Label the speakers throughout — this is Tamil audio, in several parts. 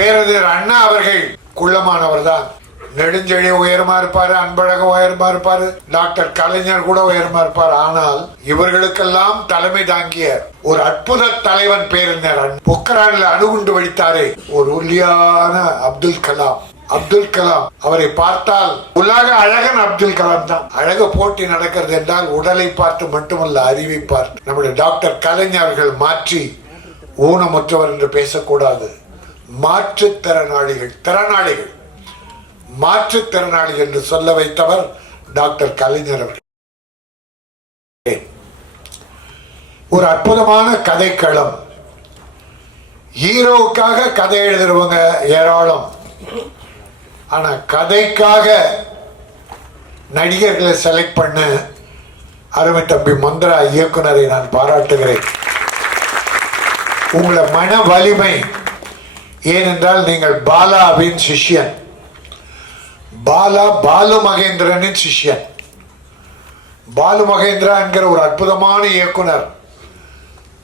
Speaker 1: பேரறிஞர் அண்ணா அவர்கள் குள்ளமானவர் தான் நெடுஞ்செழி உயரமா இருப்பாரு அன்பழக உயரமா இருப்பாரு டாக்டர் கலைஞர் கூட உயரமா இருப்பார் ஆனால் இவர்களுக்கெல்லாம் தலைமை தாங்கிய ஒரு அற்புத தலைவன் பேரறிஞர் பொக்கரானில் அணுகுண்டு வெடித்தாரே ஒரு ஒல்லியான அப்துல் கலாம் அப்துல் கலாம் அவரை பார்த்தால் உலக அழகன் அப்துல் கலாம் தான் அழக போட்டி நடக்கிறது என்றால் உடலை பார்த்து மட்டுமல்ல அறிவை பார்த்து நம்முடைய டாக்டர் கலைஞர்கள் மாற்றி ஊனமுற்றவர் என்று பேசக்கூடாது மாற்றுத்திறனாளிகள் திறனாளிகள் மாற்றுத்திறனாளி என்று சொல்ல வைத்தவர் டாக்டர் கலைஞர் அவர்கள் ஒரு அற்புதமான கதைக்களம் ஹீரோவுக்காக கதை எழுதுறவங்க ஏராளம் ஆனால் கதைக்காக நடிகர்களை செலக்ட் பண்ண அருமை தம்பி மந்திரா இயக்குனரை நான் பாராட்டுகிறேன் உங்களை மன வலிமை ஏனென்றால் நீங்கள் பாலாவின் சிஷ்யன் பாலா பாலு மகேந்திரனின் சிஷ்யன் பாலு மகேந்திரா என்கிற ஒரு அற்புதமான இயக்குனர்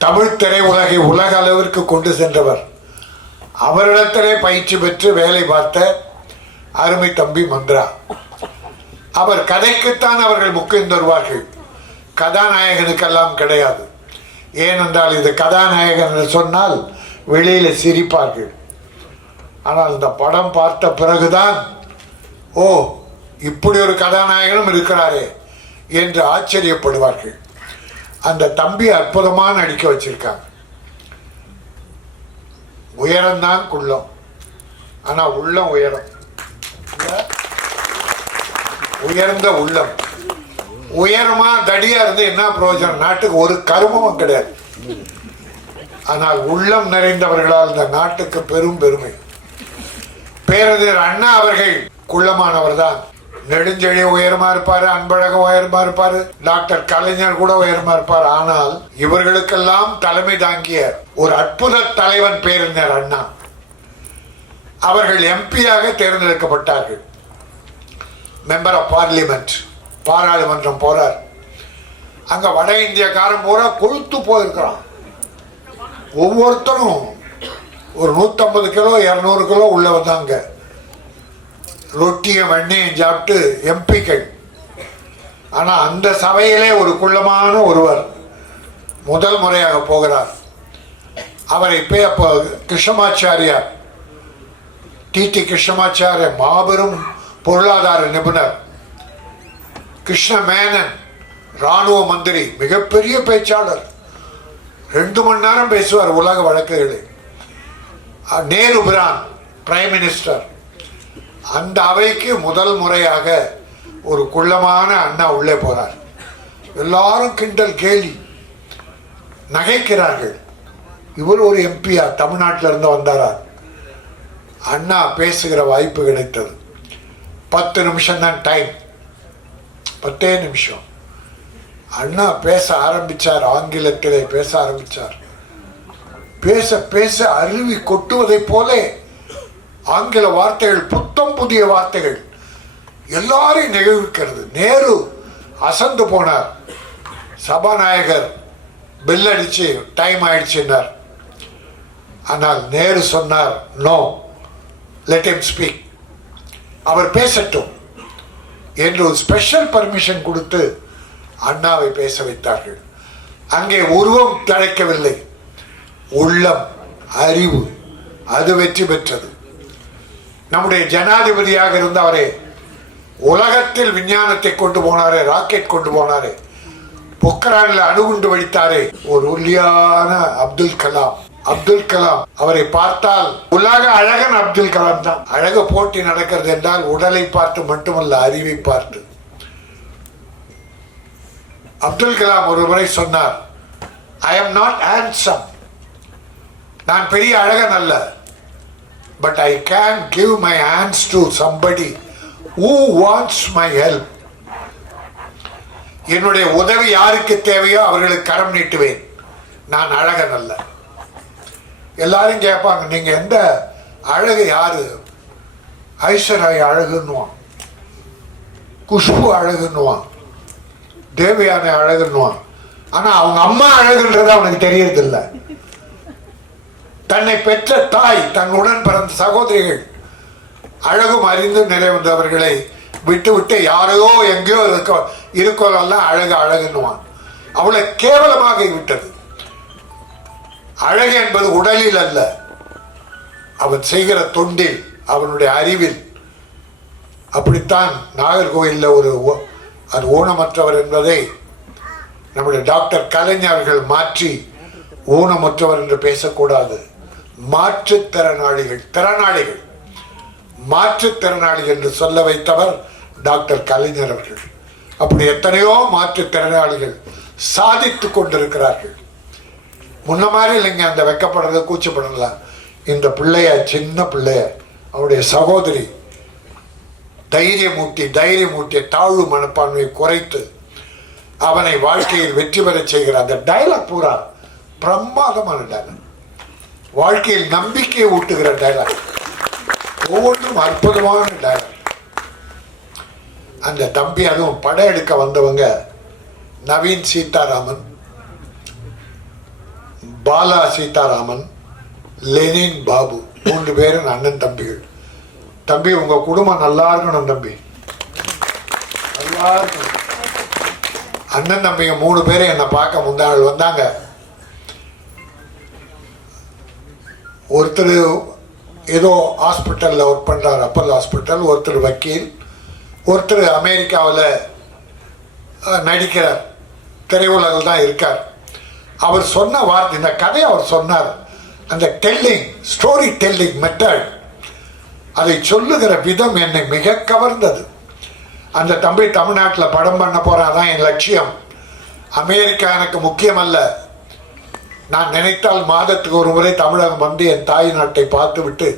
Speaker 1: தமிழ் திரை உலகை உலக அளவிற்கு கொண்டு சென்றவர் அவரிடத்திலே பயிற்சி பெற்று வேலை பார்த்த அருமை தம்பி மந்திரா அவர் கதைக்குத்தான் அவர்கள் முக்கியம் தருவார்கள் கதாநாயகனுக்கெல்லாம் கிடையாது ஏனென்றால் இது கதாநாயகன் சொன்னால் வெளியில் சிரிப்பார்கள் ஆனால் இந்த படம் பார்த்த பிறகுதான் ஓ இப்படி ஒரு கதாநாயகனும் இருக்கிறாரே என்று ஆச்சரியப்படுவார்கள் அந்த தம்பி அற்புதமாக நடிக்க வச்சிருக்காங்க உயரம்தான் குள்ளம் ஆனால் உள்ளம் உயரம் உயர்ந்த உள்ளம் உயரமா தடியா இருந்து என்ன பிரயோஜனம் நாட்டுக்கு ஒரு கருமமும் கிடையாது ஆனால் உள்ளம் நிறைந்தவர்களால் இந்த நாட்டுக்கு பெரும் பெருமை பேரறிஞர் அண்ணா அவர்கள் குள்ளமானவர் தான் நெடுஞ்செழி உயரமா இருப்பாரு அன்பழகம் உயரமா இருப்பாரு டாக்டர் கலைஞர் கூட உயரமா இருப்பார் ஆனால் இவர்களுக்கெல்லாம் தலைமை தாங்கிய ஒரு அற்புத தலைவன் பேரறிஞர் அண்ணா அவர்கள் எம்பியாக தேர்ந்தெடுக்கப்பட்டார்கள் மெம்பர் ஆஃப் பார்லிமெண்ட் பாராளுமன்றம் போறார் அங்க வட இந்தியக்காரன் பூரா கொழுத்து போயிருக்கிறான் ஒவ்வொருத்தரும் ஒரு நூற்றம்பது கிலோ இரநூறு கிலோ உள்ளே வந்தாங்க ரொட்டியை வெண்ணையும் சாப்பிட்டு எம்பிக்கள் ஆனால் அந்த சபையிலே ஒரு குள்ளமான ஒருவர் முதல் முறையாக போகிறார் அவரை போய் அப்போ கிருஷ்ணமாச்சாரியார் டிடி கிருஷ்ணமாச்சாரிய மாபெரும் பொருளாதார நிபுணர் கிருஷ்ண மேனன் இராணுவ மந்திரி மிகப்பெரிய பேச்சாளர் ரெண்டு மணி நேரம் பேசுவார் உலக வழக்குகளை நேரு பிரான் பிரைம் மினிஸ்டர் அந்த அவைக்கு முதல் முறையாக ஒரு குள்ளமான அண்ணா உள்ளே போகிறார் எல்லாரும் கிண்டல் கேலி நகைக்கிறார்கள் இவர் ஒரு எம்பியா இருந்து வந்தாரா அண்ணா பேசுகிற வாய்ப்பு கிடைத்தது பத்து நிமிஷம் தான் டைம் பத்தே நிமிஷம் அண்ணா பேச ஆரம்பிச்சார் ஆங்கிலத்திலே பேச ஆரம்பிச்சார் பேச பேச அருவி கொட்டுவதைப் போல ஆங்கில வார்த்தைகள் புத்தம் புதிய வார்த்தைகள் எல்லாரையும் நிகழ்விக்கிறது நேரு அசந்து போனார் சபாநாயகர் பில் அடிச்சு டைம் ஆயிடுச்சுன்னார் ஆனால் நேரு சொன்னார் நோ லெட் எம் ஸ்பீக் அவர் பேசட்டும் என்று ஒரு ஸ்பெஷல் பர்மிஷன் கொடுத்து அண்ணாவை பேச வைத்தார்கள் அங்கே உருவம் தழைக்கவில்லை உள்ளம் அறிவு அது வெற்றி பெற்றது நம்முடைய ஜனாதிபதியாக இருந்த அவரே உலகத்தில் விஞ்ஞானத்தை கொண்டு போனாரே ராக்கெட் கொண்டு போனாரே பொக்ரானில் அணுகுண்டு வடித்தாரே ஒரு உள்ளியான அப்துல் கலாம் அப்துல் கலாம் அவரை பார்த்தால் உலக அழகன் அப்துல் கலாம் தான் அழக போட்டி நடக்கிறது என்றால் உடலை பார்த்து மட்டுமல்ல அறிவை பார்த்து அப்துல் கலாம் ஒரு முறை சொன்னார் ஐ எம் நாட் ஹேண்ட்ஸம் நான் பெரிய அழகன் அல்ல but I can give my hands to somebody who wants my help என்னுடைய உதவி யாருக்கு தேவையோ அவர்களுக்கு கரம் நீட்டுவேன் நான் அழகன் அல்ல எல்லாரும் கேட்பாங்க நீங்கள் எந்த அழகு யாரு ஐஸ்வராய் அழகுன்னுவான் குஷ்பு அழகுன்னுவான் தேவயானை அழகுன்னுவான் ஆனால் அவங்க அம்மா அழகுன்றது அவனுக்கு தெரியறதில்லை தன்னை பெற்ற தாய் தன் உடன் பிறந்த சகோதரிகள் அழகும் அறிந்து நிறைவந்தவர்களை விட்டு விட்டு யாரையோ எங்கேயோ இருக்க இருக்கோரெல்லாம் அழகு அழகுன்னுவான் அவளை கேவலமாகி விட்டது அழகு என்பது உடலில் அல்ல அவன் செய்கிற தொண்டில் அவனுடைய அறிவில் அப்படித்தான் நாகர்கோயிலில் ஒரு அது ஊனமற்றவர் என்பதை நம்முடைய டாக்டர் கலைஞர்கள் மாற்றி ஊனமற்றவர் என்று பேசக்கூடாது மாற்றுத்திறனாளிகள் திறனாளிகள் மாற்றுத்திறனாளி என்று சொல்ல வைத்தவர் டாக்டர் கலைஞர் அவர்கள் அப்படி எத்தனையோ மாற்றுத்திறனாளிகள் சாதித்து கொண்டிருக்கிறார்கள் முன்ன மாதிரி இல்லைங்க அந்த வெக்கப்படுறது கூச்சப்படலாம் இந்த பிள்ளைய சின்ன பிள்ளைய அவருடைய சகோதரி தைரியமூட்டி தைரியமூட்டிய தாழ்வு மனப்பான்மையை குறைத்து அவனை வாழ்க்கையில் வெற்றி பெற செய்கிற அந்த டைலாக் பூரா பிரமாதமான டைலாக் வாழ்க்கையில் நம்பிக்கையை ஊட்டுகிற டைலாக் ஒவ்வொன்றும் அற்புதமான டைலாக் அந்த தம்பி அதுவும் படம் எடுக்க வந்தவங்க நவீன் சீதாராமன் பாலா சீதாராமன் லெனின் பாபு மூன்று பேரும் அண்ணன் தம்பிகள் தம்பி உங்கள் குடும்பம் நல்லா இருக்கணும் தம்பி நல்லா இருக்கணும் அண்ணன் தம்பிங்க மூணு பேரும் என்னை பார்க்க முந்தாள் வந்தாங்க ஒருத்தர் ஏதோ ஹாஸ்பிட்டலில் ஒர்க் பண்ணுறார் அப்பல் ஹாஸ்பிட்டல் ஒருத்தர் வக்கீல் ஒருத்தர் அமெரிக்காவில் நடிக்கிறார் திரையுலகில் தான் இருக்கார் அவர் சொன்ன வார்த்தை இந்த கதையை அவர் சொன்னார் அந்த டெல்லிங் ஸ்டோரி டெல்லிங் மெத்தட் அதை சொல்லுகிற விதம் என்னை மிக கவர்ந்தது அந்த தம்பி தமிழ்நாட்டில் படம் பண்ண போகிறாதான் என் லட்சியம் அமெரிக்கா எனக்கு முக்கியமல்ல நான் நினைத்தால் மாதத்துக்கு ஒரு முறை தமிழகம் வந்து என் தாய் நாட்டை பார்த்துவிட்டு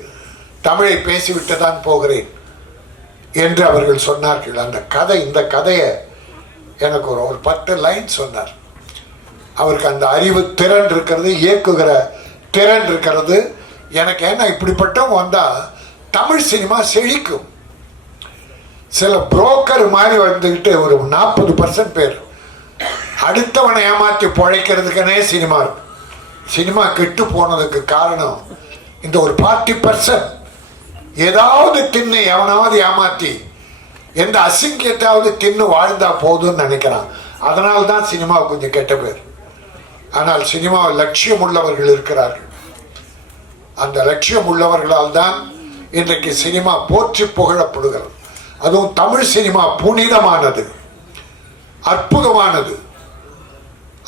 Speaker 1: தமிழை பேசிவிட்டு தான் போகிறேன் என்று அவர்கள் சொன்னார்கள் அந்த கதை இந்த கதையை எனக்கு ஒரு ஒரு பத்து லைன் சொன்னார் அவருக்கு அந்த அறிவு திறன் இருக்கிறது இயக்குகிற திறன் இருக்கிறது எனக்கு ஏன்னா இப்படிப்பட்டவங்க வந்தால் தமிழ் சினிமா செழிக்கும் சில புரோக்கர் மாதிரி வந்துக்கிட்டு ஒரு நாற்பது பர்சன்ட் பேர் அடுத்தவனை ஏமாற்றி பிழைக்கிறதுக்குனே சினிமா இருக்குது சினிமா கெட்டு போனதுக்கு காரணம் இந்த ஒரு பார்ட்டி பர்சன் ஏதாவது தின்னு எவனாவது ஏமாற்றி எந்த அசிங்கத்தாவது தின்னு வாழ்ந்தா போதும்னு நினைக்கிறான் அதனால தான் சினிமா கொஞ்சம் கெட்ட பேர் ஆனால் சினிமா லட்சியம் உள்ளவர்கள் இருக்கிறார்கள் அந்த லட்சியம் உள்ளவர்களால் தான் இன்றைக்கு சினிமா போற்றி புகழப்படுகிறது அதுவும் தமிழ் சினிமா புனிதமானது அற்புதமானது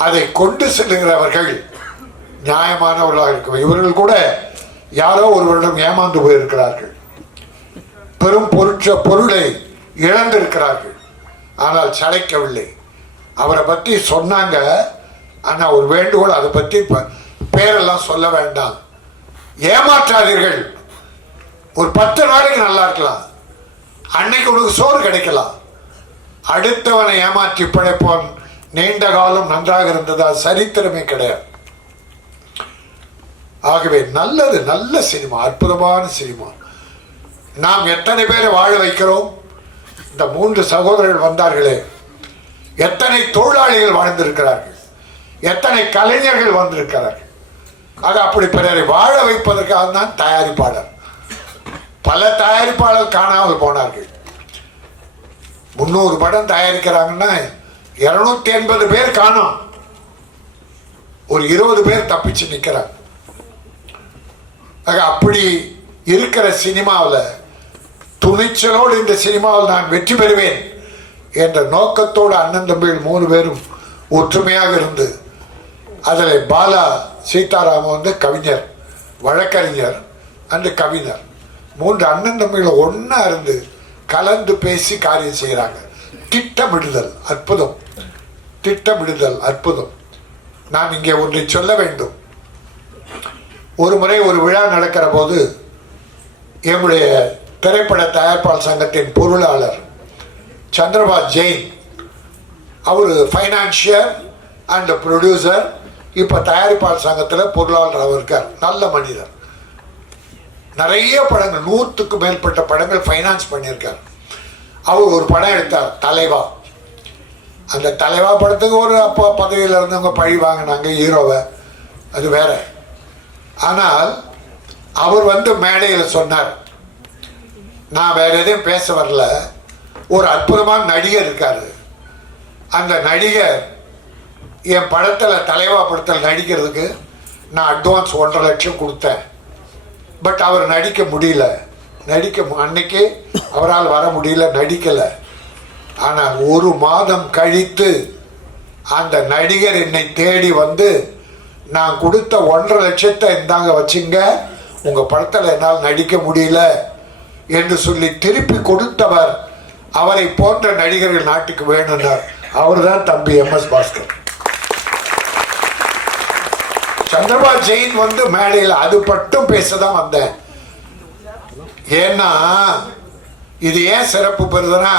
Speaker 1: அதை கொண்டு செல்கிறவர்கள் நியாயமானவர்களாக இருக்கும் இவர்கள் கூட யாரோ ஒருவரிடம் ஏமாந்து போயிருக்கிறார்கள் பெரும் பொருட்ச பொருளை இழந்திருக்கிறார்கள் ஆனால் சளைக்கவில்லை அவரை பற்றி சொன்னாங்க ஆனால் ஒரு வேண்டுகோள் அதை பற்றி பேரெல்லாம் சொல்ல வேண்டாம் ஏமாற்றாதீர்கள் ஒரு பத்து நாளைக்கு நல்லா இருக்கலாம் அன்னைக்கு உனக்கு சோறு கிடைக்கலாம் அடுத்தவனை ஏமாற்றி பிழைப்போன் நீண்ட காலம் நன்றாக இருந்ததா சரித்திரமே கிடையாது ஆகவே நல்லது நல்ல சினிமா அற்புதமான சினிமா நாம் எத்தனை பேரை வாழ வைக்கிறோம் இந்த மூன்று சகோதரர்கள் வந்தார்களே எத்தனை தொழிலாளிகள் வாழ்ந்திருக்கிறார்கள் எத்தனை கலைஞர்கள் வந்திருக்கிறார்கள் அது அப்படி பிறரை வாழ வைப்பதற்காக தான் தயாரிப்பாளர் பல தயாரிப்பாளர் காணாமல் போனார்கள் முந்நூறு படம் தயாரிக்கிறாங்கன்னா இரநூத்தி எண்பது பேர் காணும் ஒரு இருபது பேர் தப்பிச்சு நிற்கிறாங்க ஆக அப்படி இருக்கிற சினிமாவில் துணிச்சலோடு இந்த சினிமாவில் நான் வெற்றி பெறுவேன் என்ற நோக்கத்தோடு அண்ணன் தம்பிகள் மூணு பேரும் ஒற்றுமையாக இருந்து அதில் பாலா சீதாராமன் வந்து கவிஞர் வழக்கறிஞர் அண்டு கவிஞர் மூன்று அண்ணன் தம்பிகளை ஒன்றா இருந்து கலந்து பேசி காரியம் செய்கிறாங்க திட்டமிடுதல் அற்புதம் திட்டமிடுதல் அற்புதம் நாம் இங்கே ஒன்றை சொல்ல வேண்டும் ஒரு முறை ஒரு விழா நடக்கிற போது எங்களுடைய திரைப்பட தயாரிப்பாள் சங்கத்தின் பொருளாளர் சந்திரபா ஜெயின் அவர் ஃபைனான்ஷியர் அண்ட் ப்ரொடியூசர் இப்போ தயாரிப்பாளர் சங்கத்தில் பொருளாளர் அவர் இருக்கார் நல்ல மனிதர் நிறைய படங்கள் நூற்றுக்கு மேற்பட்ட படங்கள் ஃபைனான்ஸ் பண்ணியிருக்கார் அவர் ஒரு படம் எடுத்தார் தலைவா அந்த தலைவா படத்துக்கு ஒரு அப்பா பதவியில் இருந்தவங்க பழி வாங்கினாங்க ஹீரோவை அது வேற ஆனால் அவர் வந்து மேடையில் சொன்னார் நான் வேற எதையும் பேச வரல ஒரு அற்புதமான நடிகர் இருக்கார் அந்த நடிகர் என் படத்தில் தலைவா படத்தில் நடிக்கிறதுக்கு நான் அட்வான்ஸ் ஒன்றரை லட்சம் கொடுத்தேன் பட் அவர் நடிக்க முடியல நடிக்க அன்னைக்கு அவரால் வர முடியல நடிக்கலை ஆனால் ஒரு மாதம் கழித்து அந்த நடிகர் என்னை தேடி வந்து நான் கொடுத்த ஒன்றரை லட்சத்தை இந்தாங்க வச்சுங்க உங்கள் படத்தில் என்னால் நடிக்க முடியல என்று சொல்லி திருப்பி கொடுத்தவர் அவரை போன்ற நடிகர்கள் நாட்டுக்கு வேணும்னார் அவர் தான் தம்பி எம் எஸ் பாஸ்கர் சந்திரபா ஜெயின் வந்து மேடையில் அது மட்டும் பேச தான் வந்தேன் ஏன்னா இது ஏன் சிறப்பு பெறுதுன்னா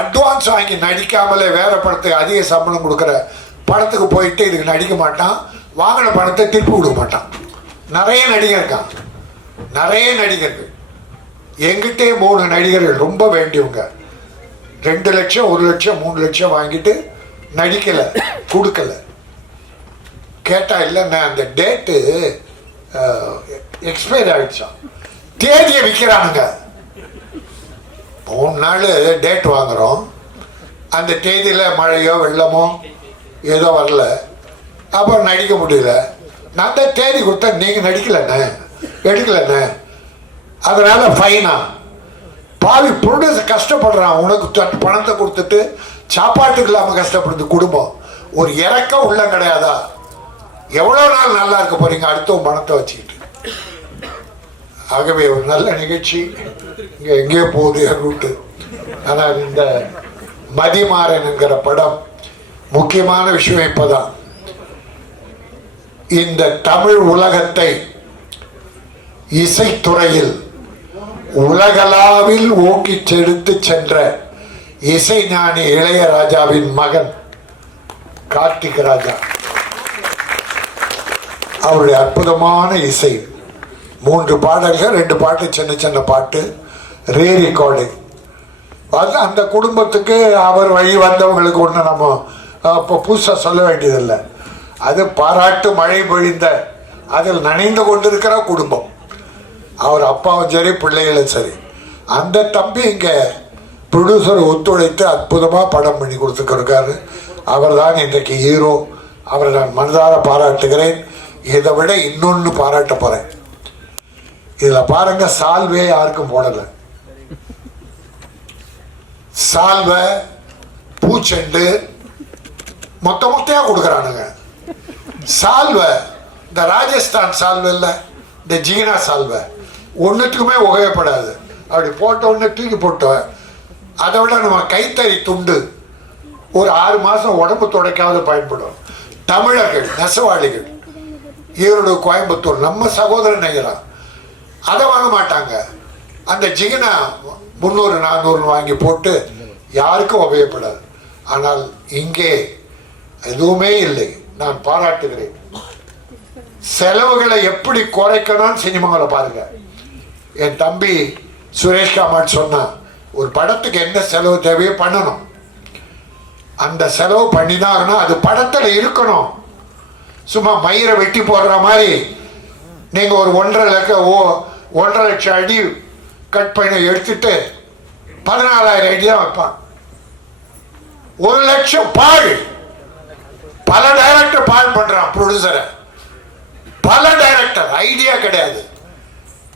Speaker 1: அட்வான்ஸ் வாங்கி நடிக்காமலே வேற படத்துக்கு அதிக சம்பளம் கொடுக்குற படத்துக்கு போயிட்டு இதுக்கு நடிக்க மாட்டான் வாங்கின பணத்தை திருப்பி விட மாட்டான் நிறைய நடிகர் இருக்கான் நிறைய நடிகர்கள் எங்கிட்டே மூணு நடிகர்கள் ரொம்ப வேண்டியவங்க ரெண்டு லட்சம் ஒரு லட்சம் மூணு லட்சம் வாங்கிட்டு நடிக்கலை கொடுக்கலை கேட்டால் இல்லைண்ணே அந்த டேட்டு எக்ஸ்பைர் ஆகிடுச்சான் தேதியை விற்கிறானுங்க மூணு நாள் டேட் வாங்குகிறோம் அந்த தேதியில் மழையோ வெள்ளமோ ஏதோ வரல அப்புறம் நடிக்க முடியல நான் தான் தேதி கொடுத்தேன் நீங்கள் நடிக்கலண்ணே எடுக்கலண்ணே அதனால் ஃபைனா பாவி ப்ரொடியூசர் கஷ்டப்படுறான் உனக்கு தட்டு பணத்தை கொடுத்துட்டு சாப்பாட்டுக்கு இல்லாமல் கஷ்டப்படுது குடும்பம் ஒரு இறக்கம் உள்ளம் கிடையாதா எவ்வளோ நாள் நல்லா இருக்க போகிறீங்க அடுத்தவன் பணத்தை வச்சுக்கிட்டு ஆகவே ஒரு நல்ல நிகழ்ச்சி இங்கே எங்கேயோ போகுது ரூட்டு ஆனால் இந்த மதிமாறன் என்கிற படம் முக்கியமான விஷயம் இப்போ தான் இந்த தமிழ் உலகத்தை இசைத்துறையில் உலகளாவில் ஓக்கி செடுத்து சென்ற இசைஞானி இளையராஜாவின் மகன் கார்த்திக் ராஜா அவருடைய அற்புதமான இசை மூன்று பாடல்கள் ரெண்டு பாட்டு சின்ன சின்ன பாட்டு ரீ ரெக்கார்டிங் அது அந்த குடும்பத்துக்கு அவர் வழி வந்தவங்களுக்கு ஒன்று நம்ம இப்போ புதுசாக சொல்ல வேண்டியதில்லை அது பாராட்டு மழை பொழிந்த அதில் நனைந்து கொண்டிருக்கிற குடும்பம் அவர் அப்பாவும் சரி பிள்ளைகளும் சரி அந்த தம்பி இங்கே ப்ரொடியூசர் ஒத்துழைத்து அற்புதமாக படம் பண்ணி கொடுத்துருக்காரு அவர் தான் இன்றைக்கு ஹீரோ அவரை நான் மனதார பாராட்டுகிறேன் இதை விட இன்னொன்று பாராட்ட போகிறேன் இதில் பாருங்கள் சால்வே யாருக்கும் போடலை சால்வை பூச்செண்டு மொத்த மொத்தையாக கொடுக்குறானுங்க சால்வ இந்த ராஜஸ்தான் சால்வ இல்லை இந்த ஜீனா சால்வை ஒன்றுத்துக்குமே உகையப்படாது அப்படி போட்ட உடனே தூக்கி போட்டோம் அதை விட நம்ம கைத்தறி துண்டு ஒரு ஆறு மாதம் உடம்பு துடைக்காவது பயன்படும் தமிழர்கள் நெசவாளிகள் ஈரோடு கோயம்புத்தூர் நம்ம சகோதரன் ஐயரா அதை வாங்க மாட்டாங்க அந்த ஜிகினா முந்நூறு நானூறுன்னு வாங்கி போட்டு யாருக்கும் உபயோகப்படாது ஆனால் இங்கே எதுவுமே இல்லை நான் பாராட்டுகிறேன் செலவுகளை எப்படி குறைக்கணும்னு சினிமாவில் பாருங்க என் தம்பி சுரேஷ் காமாட் சொன்னான் ஒரு படத்துக்கு என்ன செலவு தேவையோ பண்ணணும் அந்த செலவு பண்ணிதான் ஆகணும் அது படத்தில் இருக்கணும் சும்மா மயிரை வெட்டி போடுற மாதிரி நீங்கள் ஒரு ஒன்றரை லட்ச ஓ ஒன்றரை லட்சம் அடி கட் பண்ணி எடுத்துட்டு பதினாலாயிரம் அடி தான் வைப்பான் ஒரு லட்சம் பாழ் பல டைரக்டர் பாயிண்ட் பண்ணுறான் ப்ரொடியூசரை பல டைரக்டர் ஐடியா கிடையாது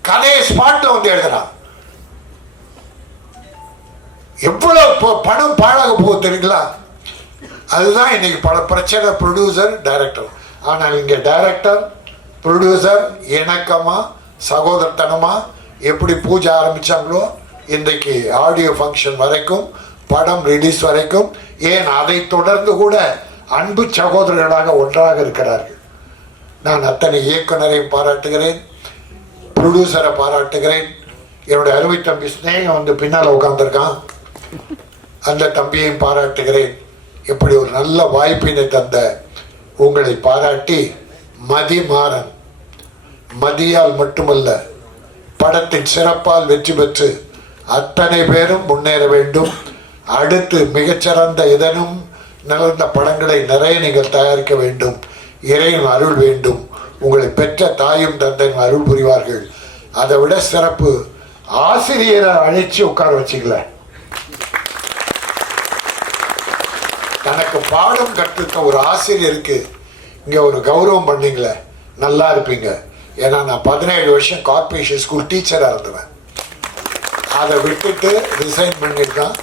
Speaker 1: கதையை ஸ்பாட்ல வந்து எழுதுறான் எவ்வளோ படம் பாழாக போகுது தெரியுங்களா அதுதான் இன்னைக்கு பல பிரச்சனை ப்ரொடியூசர் டைரக்டர் ஆனால் இங்கே டைரக்டர் ப்ரொடியூசர் இணக்கமா சகோதரத்தனமா எப்படி பூஜை ஆரம்பிச்சாங்களோ இன்றைக்கு ஆடியோ ஃபங்க்ஷன் வரைக்கும் படம் ரிலீஸ் வரைக்கும் ஏன் அதை தொடர்ந்து கூட அன்பு சகோதரர்களாக ஒன்றாக இருக்கிறார்கள் நான் அத்தனை இயக்குனரையும் பாராட்டுகிறேன் ப்ரொடியூசரை பாராட்டுகிறேன் என்னுடைய அருமை தம்பி ஸ்னேகம் வந்து பின்னால் உட்காந்துருக்கான் அந்த தம்பியையும் பாராட்டுகிறேன் இப்படி ஒரு நல்ல வாய்ப்பினை தந்த உங்களை பாராட்டி மதி மாறன் மதியால் மட்டுமல்ல படத்தின் சிறப்பால் வெற்றி பெற்று அத்தனை பேரும் முன்னேற வேண்டும் அடுத்து மிகச்சிறந்த இதனும் நல்ல படங்களை நிறைய நீங்கள் தயாரிக்க வேண்டும் இறையும் அருள் வேண்டும் உங்களை பெற்ற தாயும் தந்தையும் அருள் புரிவார்கள் அதை விட சிறப்பு ஆசிரியரை அழைச்சி உட்கார வச்சுக்கல தனக்கு பாடம் கற்றுக்க ஒரு ஆசிரியருக்கு இங்கே ஒரு கௌரவம் பண்ணீங்களே நல்லா இருப்பீங்க ஏன்னா நான் பதினேழு வருஷம் கார்பரேஷன் ஸ்கூல் டீச்சராக இருந்துவேன் அதை விட்டுட்டு ரிசைன் பண்ணிட்டு தான்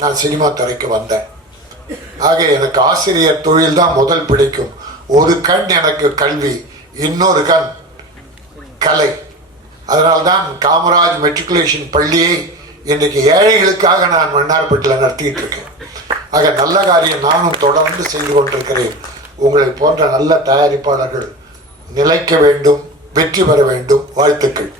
Speaker 1: நான் சினிமா துறைக்கு வந்தேன் ஆக எனக்கு ஆசிரியர் தொழில் தான் முதல் பிடிக்கும் ஒரு கண் எனக்கு கல்வி இன்னொரு கண் கலை அதனால்தான் காமராஜ் மெட்ரிகுலேஷன் பள்ளியை இன்னைக்கு ஏழைகளுக்காக நான் மன்னார்பட்டில் நடத்திட்டு இருக்கேன் ஆக நல்ல காரியம் நானும் தொடர்ந்து செய்து கொண்டிருக்கிறேன் உங்களை போன்ற நல்ல தயாரிப்பாளர்கள் நிலைக்க வேண்டும் வெற்றி பெற வேண்டும் வாழ்த்துக்கள்